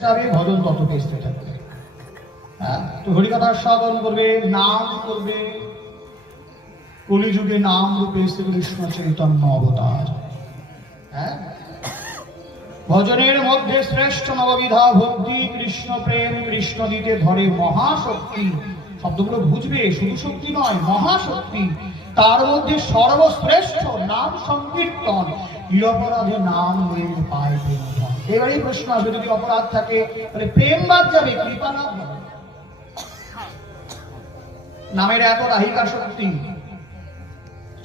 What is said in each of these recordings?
ভজন তত বেসতে থাকবে। তো হরিকথার সাধন করবে, নাম করবে। কলিযুগে নাম রূপে শ্রীকৃষ্ণ চৈতন্য অবতার। ভজনের মধ্যে শ্রেষ্ঠ নববিধা ভক্তি, কৃষ্ণ প্রেম, কৃষ্ণ দিতে ধরে মহাশক্তি। শব্দগুলো বুঝবে, শুধু শক্তি নয়, মহাশক্তি। তার মধ্যে সর্বশ্রেষ্ঠ নাম সংকীর্তন। নিরপরাধে নাম লইলে পায় প্রেম। এবারেই প্রশ্ন আসবে, যদি অপরাধ থাকে তাহলে প্রেম বাদ যাবে, কৃপা লাভ হবে। নামের এত দাহিকা শক্তি।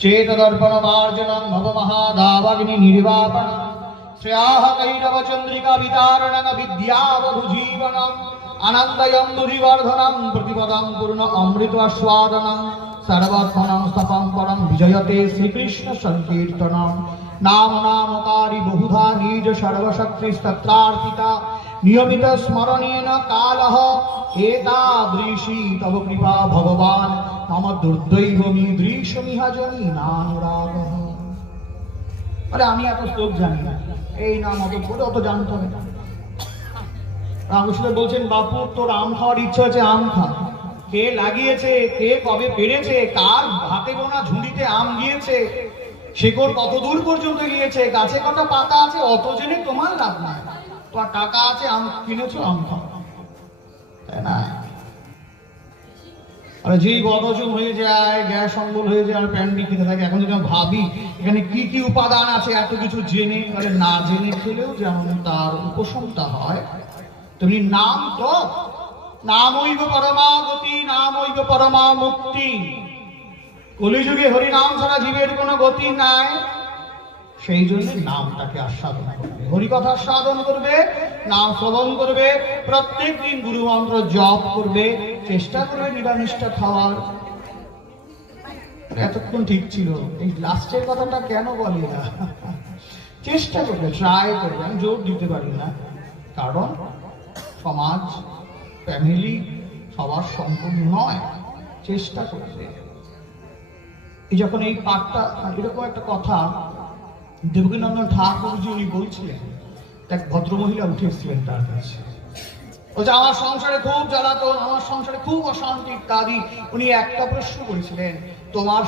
চেত দর্পণ মার্জনম ভব মহাদাবাগ্নি নির্বাপনম শ্রেয়াহ কৈরব চন্দ্রিকা বিতারণং বিদ্যাবধু জীবনম আনন্দয়ম দুরিবর্ধনম প্রতিপদম পূর্ণ অমৃত আস্বাদনম সর্বক্ষণম স্তপম পরম বিজয়তে শ্রীকৃষ্ণ সংকীর্তনম। নাম নামকারী বহুধা নিজ সর্বশক্তিস্তত্রার্পিতা নিয়মিত স্মরণেন কালঃ এতাদৃশী তব কৃপা ভগবান মম দুর্দৈবমি দৃশ্যমিহা জনীনানুরাগঃ। আরে আমি এত শ্লোক জানি না, এই নাম অত পড়ে অত জানতে হবে না। রামকৃষ্ণ বলছেন, বাপু তোর আম খাওয়ার ইচ্ছা হচ্ছে, আম খা। কে লাগিয়েছে, কে কবে পেরেছে, কার হাতে গোনা ঝুড়িতে আম গিয়েছে, শিকড় কত দূর পর্যন্ত গিয়েছে, গাছে কটা পাতা আছে, অত জেনে তোমার লাভ নাই। তোমার টাকা আছে, আম কিনেছো, আম খাও, তাই না? আর যেই বদহজম হয়ে যায়, গ্যাস অম্বল হয়ে যায়, আর প্যান্ডি খেতে থাকে। এখন যদি ভাবি এখানে কি কি উপাদান আছে, এত কিছু জেনে, তাহলে না জেনে খেলেও যেমন তার উপশমতা হয়, তেমনি নাম তো নামৈব পরমা গতি, নামৈব পরমা মুক্তি। কলিযুগে হরি নাম ছাড়া জীবের কোনো গতি নাই। সেই জন্য নামটাকে আস্বাদন করবে, হরিকথা সাধন করবে, নাম শ্রবণ করবে, প্রত্যেক দিন গুরু মন্ত্র জপ করবে, চেষ্টা করবে নিরামিষটা খাওয়ার। এতক্ষণ ঠিক ছিল, এই লাস্টের কথাটা কেন বলি না? চেষ্টা করবে, ট্রাই করবে। আমি জোর দিতে পারি না, কারণ সমাজ, ফ্যামিলি সবার সম্পূর্ণ নয়। চেষ্টা করবে। যখন এই পাঠটা, এরকম একটা কথা দেবকীনন্দন ঠাকুরজি উনি বলছিলেন, এক ভদ্রমহিলা উঠে এসেছিলেন তার কাছে, বলছে আমার সংসারে খুব জ্বালাতন, আমার সংসারে খুব অশান্তি ইত্যাদি। উনি একটা প্রশ্ন করেছিলেন, তোমার